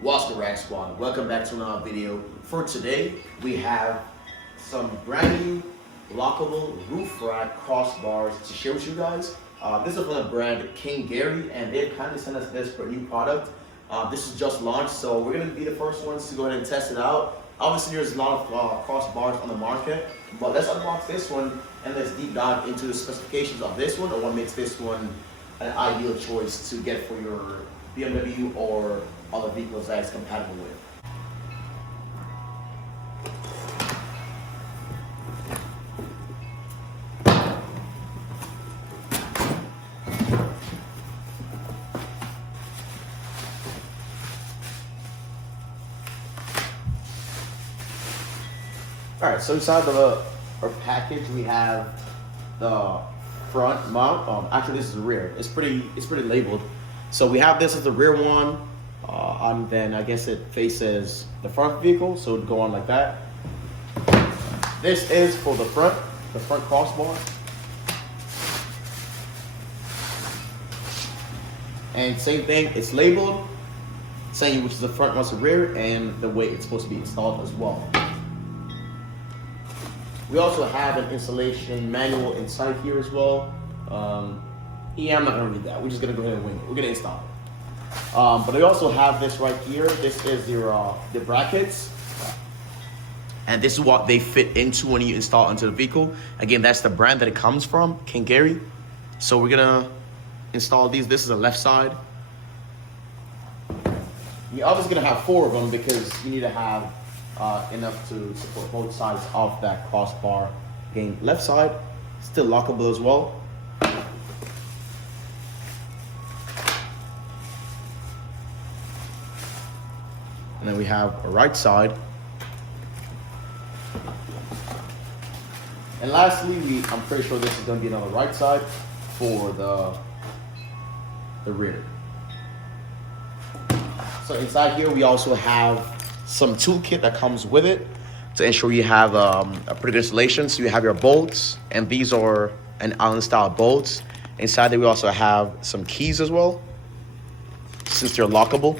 What's the Rack Squad? Welcome back to another video. For today, we have some brand new lockable roof rack crossbars to share with you guys. This is from the brand KINGGERI, and they've kindly sent us this for a new product. This is just launched, so we're going to be the first ones to go ahead and test it out. Obviously, there's a lot of crossbars on the market, but let's unbox this one and let's deep dive into the specifications of this one, or what makes this one an ideal choice to get for your BMW or other vehicles that it's compatible with. Alright, so inside of our package we have the front mount. Actually, this is the rear. It's pretty labeled. So we have this as the rear one, and then I guess it faces the front vehicle, so it'd go on like that. This is for the front crossbar. And same thing, it's labeled, saying which is the front, what's the rear, and the way it's supposed to be installed as well. We also have an installation manual inside here as well. Yeah, I'm not gonna read that. We're just gonna go ahead and wing it. We're gonna install it. But we also have this right here. This is the brackets. And this is what they fit into when you install it into the vehicle. Again, that's the brand that it comes from, KINGGERI. So we're gonna install these. This is the left side. You're obviously gonna have 4 of them because you need to have enough to support both sides of that crossbar. Again, left side, still lockable as well. And then we have a right side. And lastly, I'm pretty sure this is going to be another right side for the rear. So inside here, we also have some toolkit that comes with it to ensure you have a pretty good installation. So you have your bolts, and these are an Allen style bolts. Inside there, we also have some keys as well, since they're lockable.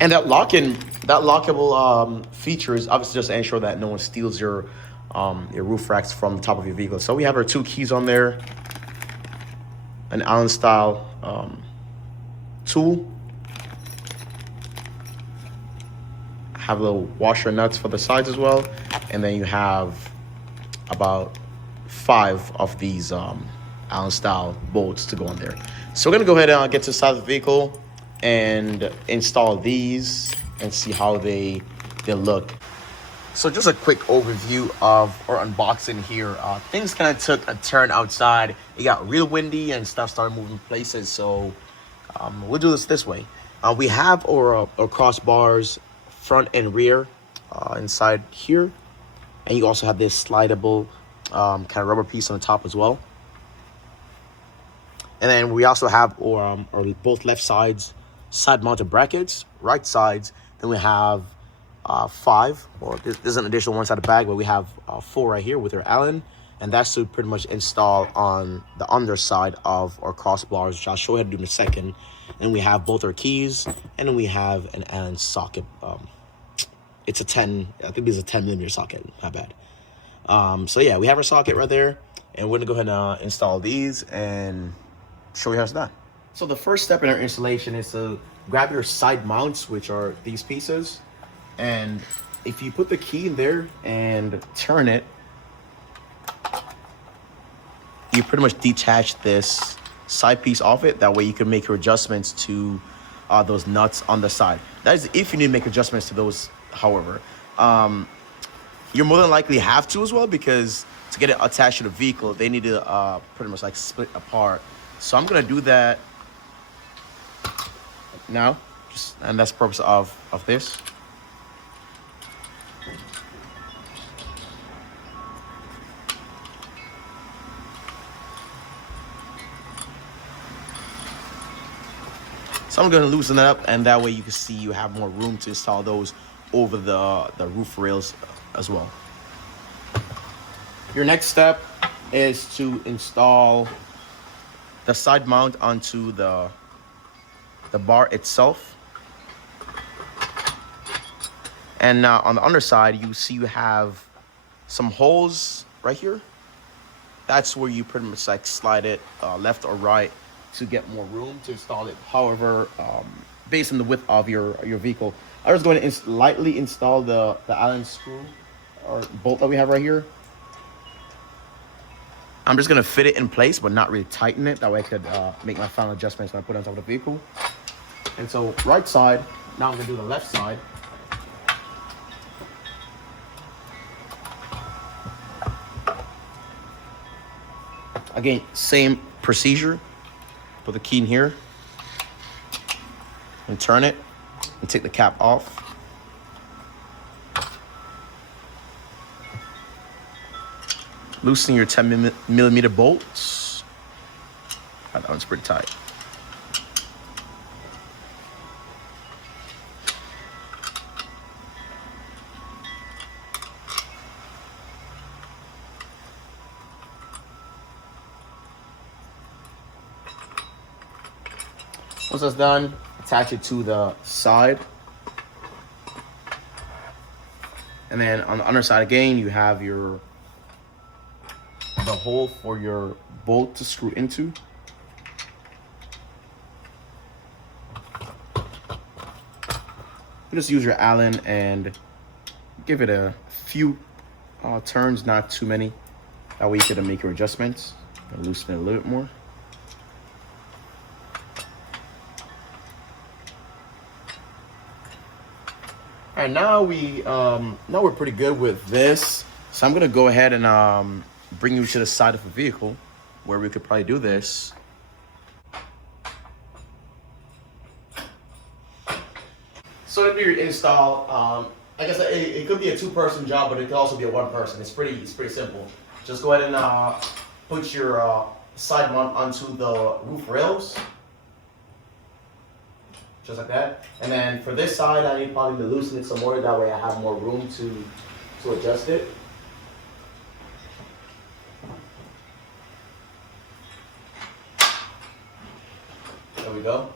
And that lockable feature is obviously just to ensure that no one steals your roof racks from the top of your vehicle. So we have our 2 keys on there, an Allen style tool, have little washer nuts for the sides as well, and then you have about 5 of these Allen style bolts to go on there. So we're gonna go ahead and get to the side of the vehicle and install these and see how they look. So just a quick overview of our unboxing here. Things kind of took a turn outside. It got real windy and stuff started moving places, so we'll do this way. We have our crossbars front and rear inside here, and you also have this slidable kind of rubber piece on the top as well. And then we also have our both left sides side mounted brackets, right sides. Then we have 5, or there's an additional one side of the bag, but we have 4 right here with our Allen, and that's to pretty much install on the underside of our crossbars, which I'll show you how to do in a second. And we have both our keys, and then we have an Allen socket. It's a 10, I think it's a 10mm socket, not bad. So yeah, we have our socket right there, and we're gonna go ahead and install these and show you how it's done. So the first step in our installation is to grab your side mounts, which are these pieces. And if you put the key in there and turn it, you pretty much detach this side piece off it. That way you can make your adjustments to those nuts on the side. That is if you need to make adjustments to those, however. You more than likely have to as well, because to get it attached to the vehicle, they need to pretty much like split apart. So I'm gonna do that now, and that's the purpose of this. So I'm gonna loosen that up, and that way you can see you have more room to install those over the roof rails as well. Your next step is to install the side mount onto the bar itself. And on the underside, you see you have some holes right here. That's where you pretty much like slide it left or right to get more room to install it. However, based on the width of your vehicle, I'm just going to lightly install the Allen screw or bolt that we have right here. I'm just going to fit it in place, but not really tighten it. That way I could make my final adjustments when I put it on top of the vehicle. And so right side, now I'm going to do the left side. Again, same procedure. Put the key in here and turn it and take the cap off. Loosen your 10mm bolts. That one's pretty tight. Once that's done, attach it to the side. And then on the underside again, you have the hole for your bolt to screw into. You just use your Allen and give it a few turns, not too many. That way you can make your adjustments and loosen it a little bit more. All right, now we're pretty good with this. So I'm gonna go ahead and bring you to the side of the vehicle where we could probably do this. So to do your install, I guess it could be a two-person job, but it could also be a one-person. It's pretty simple. Just go ahead and put your side mount onto the roof rails. Just like that. And then for this side, I need probably to loosen it some more. That way I have more room to adjust it. There we go.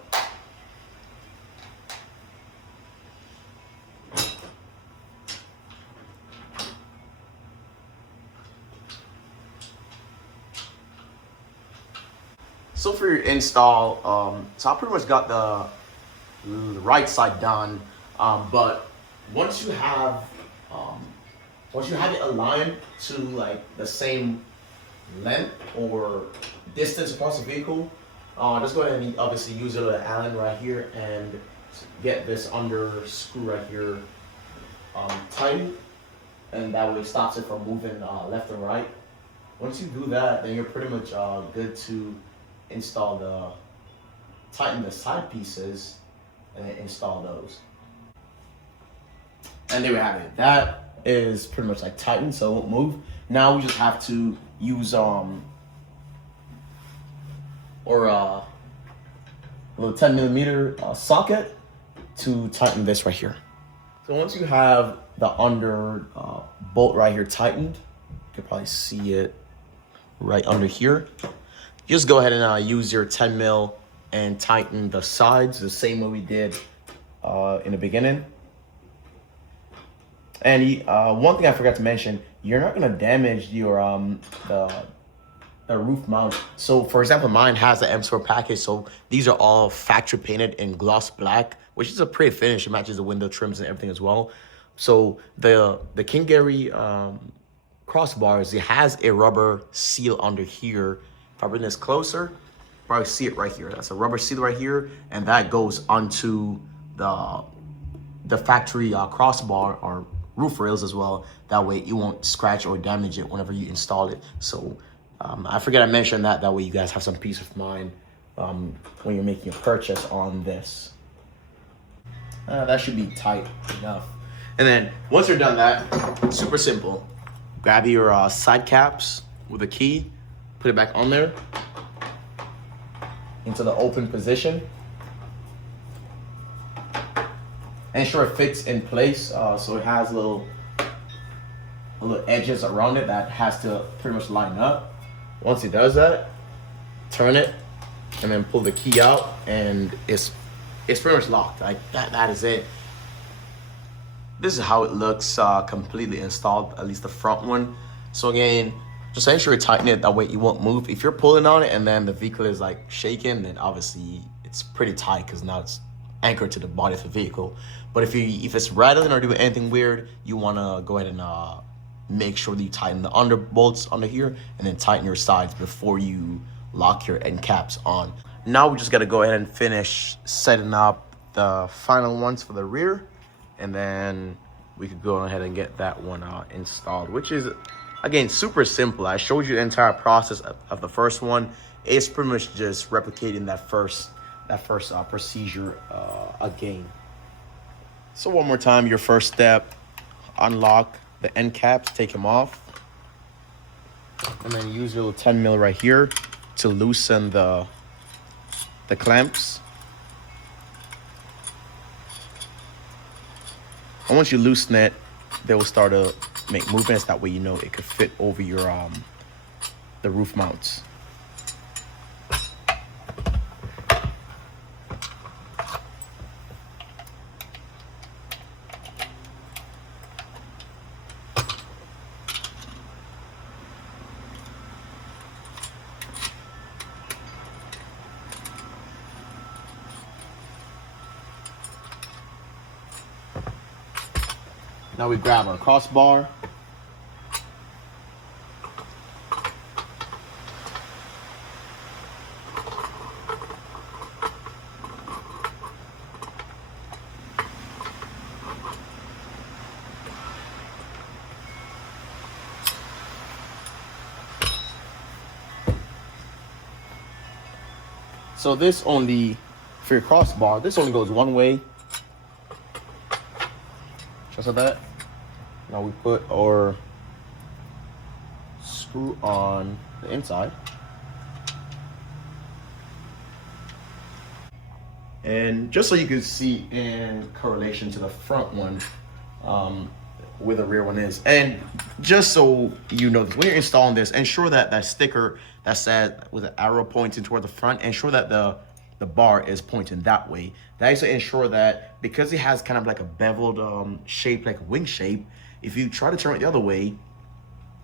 So for your install, so I pretty much got the right side done, but once you have it aligned to like the same length or distance across the vehicle, just go ahead and obviously use your little Allen right here and get this under screw right here tightened, and that way it stops it from moving left and right. Once you do that, then you're pretty much good to tighten the side pieces and then install those. And there we have it. That is pretty much like tightened, so it won't move. Now we just have to use a little 10mm socket to tighten this right here. So once you have the under bolt right here tightened, you can probably see it right under here. Just go ahead and use your 10mm and tighten the sides the same way we did in the beginning. And one thing I forgot to mention, you're not gonna damage your the roof mount. So for example, mine has the M4 package, so these are all factory painted in gloss black, which is a pretty finish. It matches the window trims and everything as well. So the KINGGERI crossbars, it has a rubber seal under here. If I bring this closer, probably see it right here. That's a rubber seal right here, and that goes onto the factory crossbar or roof rails as well. That way you won't scratch or damage it whenever you install it. So I forget I mentioned that. That way you guys have some peace of mind when you're making a purchase on this. That should be tight enough. And then once you're done that, super simple. Grab your side caps with a key, put it back on there into the open position. Ensure it fits in place, so it has little edges around it that has to pretty much line up. Once it does that, turn it and then pull the key out, and it's pretty much locked. Like that is it. this is how it looks completely installed, at least the front one. So again, just make sure you tighten it, that way it won't move. If you're pulling on it and then the vehicle is like shaking, then obviously it's pretty tight because now it's anchored to the body of the vehicle. But if it's rattling or doing anything weird, you want to go ahead and make sure that you tighten the under bolts under here and then tighten your sides before you lock your end caps on. Now we just got to go ahead and finish setting up the final ones for the rear, and then we could go ahead and get that one installed, which is, again, super simple. I showed you the entire process of the first one. It's pretty much just replicating that first procedure again. So one more time, your first step, unlock the end caps, take them off, and then use your little 10 mil right here to loosen the clamps. And once you loosen it, they will start to make movements. That way you know it could fit over your the roof mounts. Now we grab our crossbar. So this only, for your crossbar, this only goes one way. Just like that. Now we put our screw on the inside. And just so you can see in correlation to the front one, where the rear one is. And just so you know, when you're installing this, ensure that that sticker that says with the arrow pointing toward the front, ensure that the bar is pointing that way. That is to ensure that, because it has kind of like a beveled shape, like a wing shape, if you try to turn it the other way,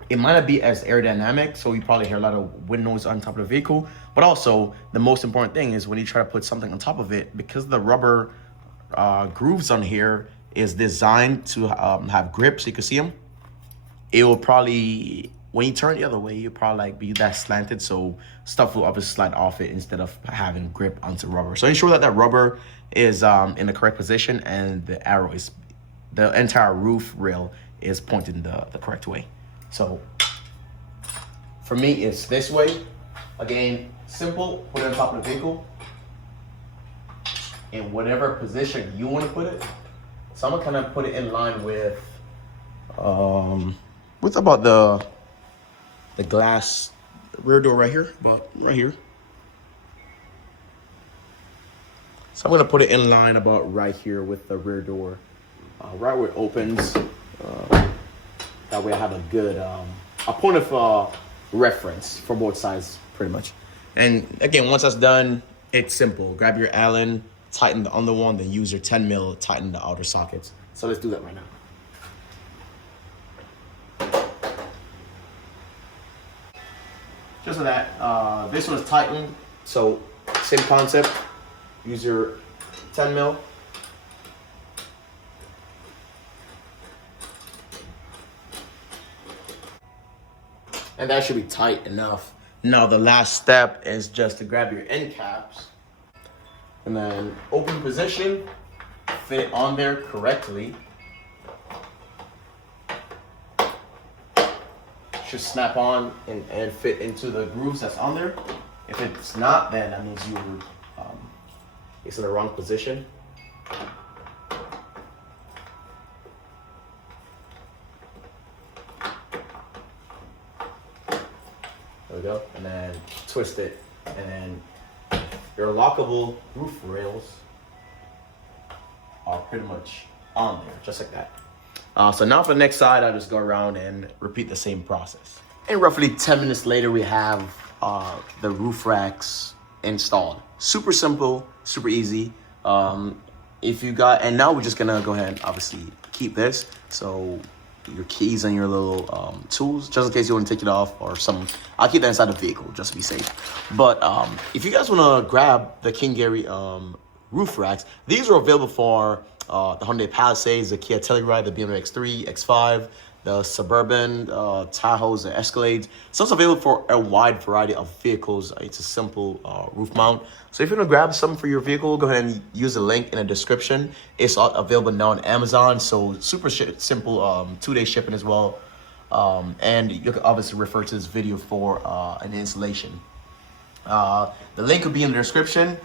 it might not be as aerodynamic, so you probably hear a lot of wind noise on top of the vehicle. But also, the most important thing is when you try to put something on top of it, because the rubber grooves on here is designed to have grip, so you can see them. It will probably, when you turn the other way, you'll probably like be that slanted, so stuff will obviously slide off it instead of having grip onto rubber. So ensure that that rubber is in the correct position and the arrow is, the entire roof rail is pointing the correct way. So for me, it's this way. Again, simple, put it on top of the vehicle in whatever position you want to put it. So I'm gonna kind of put it in line with about the glass rear door right here, about right here. So I'm gonna put it in line about right here with the rear door, right where it opens. That way I have a good, a point of reference for both sides, pretty much. And again, once that's done, it's simple. Grab your Allen, tighten the under one, then use your 10 mil, tighten the outer sockets. So let's do that right now. Just like that, this one is tightened. So same concept, use your 10 mil. And that should be tight enough. Now the last step is just to grab your end caps and then open position, fit it on there correctly. Should snap on and fit into the grooves that's on there. If it's not, then that means it's in the wrong position. There we go, and then twist it, and then your lockable roof rails are pretty much on there, just like that. So now for the next side, I'll just go around and repeat the same process. And roughly 10 minutes later, we have the roof racks installed. Super simple, super easy. And now we're just gonna go ahead and obviously keep this. So your keys and your little tools, just in case you want to take it off or something. I'll keep that inside the vehicle just to be safe. But if you guys want to grab the KINGGERI roof racks, these are available for the Hyundai Palisades, the Kia Telluride, the BMW X3, X5, the Suburban, Tahoes, and Escalades. So it's available for a wide variety of vehicles. It's a simple roof mount. So if you want to grab something for your vehicle, go ahead and use the link in the description. It's available now on Amazon. So super simple, 2-day shipping as well. And you can obviously refer to this video for an installation. The link will be in the description.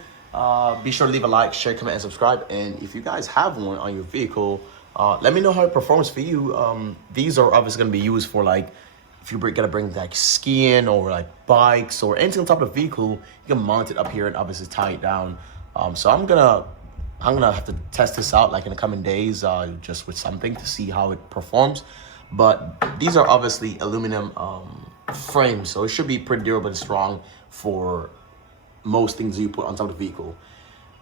Be sure to leave a like, share, comment, and subscribe. And if you guys have one on your vehicle, let me know how it performs for you. These are obviously going to be used for, like, if you're going to bring like skiing or like bikes or anything on top of the vehicle, you can mount it up here and obviously tie it down. So I'm gonna have to test this out like in the coming days, just with something to see how it performs. But these are obviously aluminum frames, so it should be pretty durable and strong for most things you put on top of the vehicle.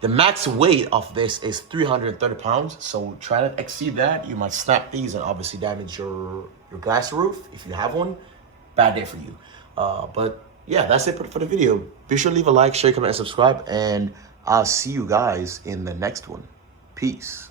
The max weight of this is 330 pounds, so try to exceed that. You might snap these and obviously damage your glass roof if you have one. Bad day for you. But yeah, that's it for the video. Be sure to leave a like, share, comment, and subscribe, and I'll see you guys in the next one. Peace.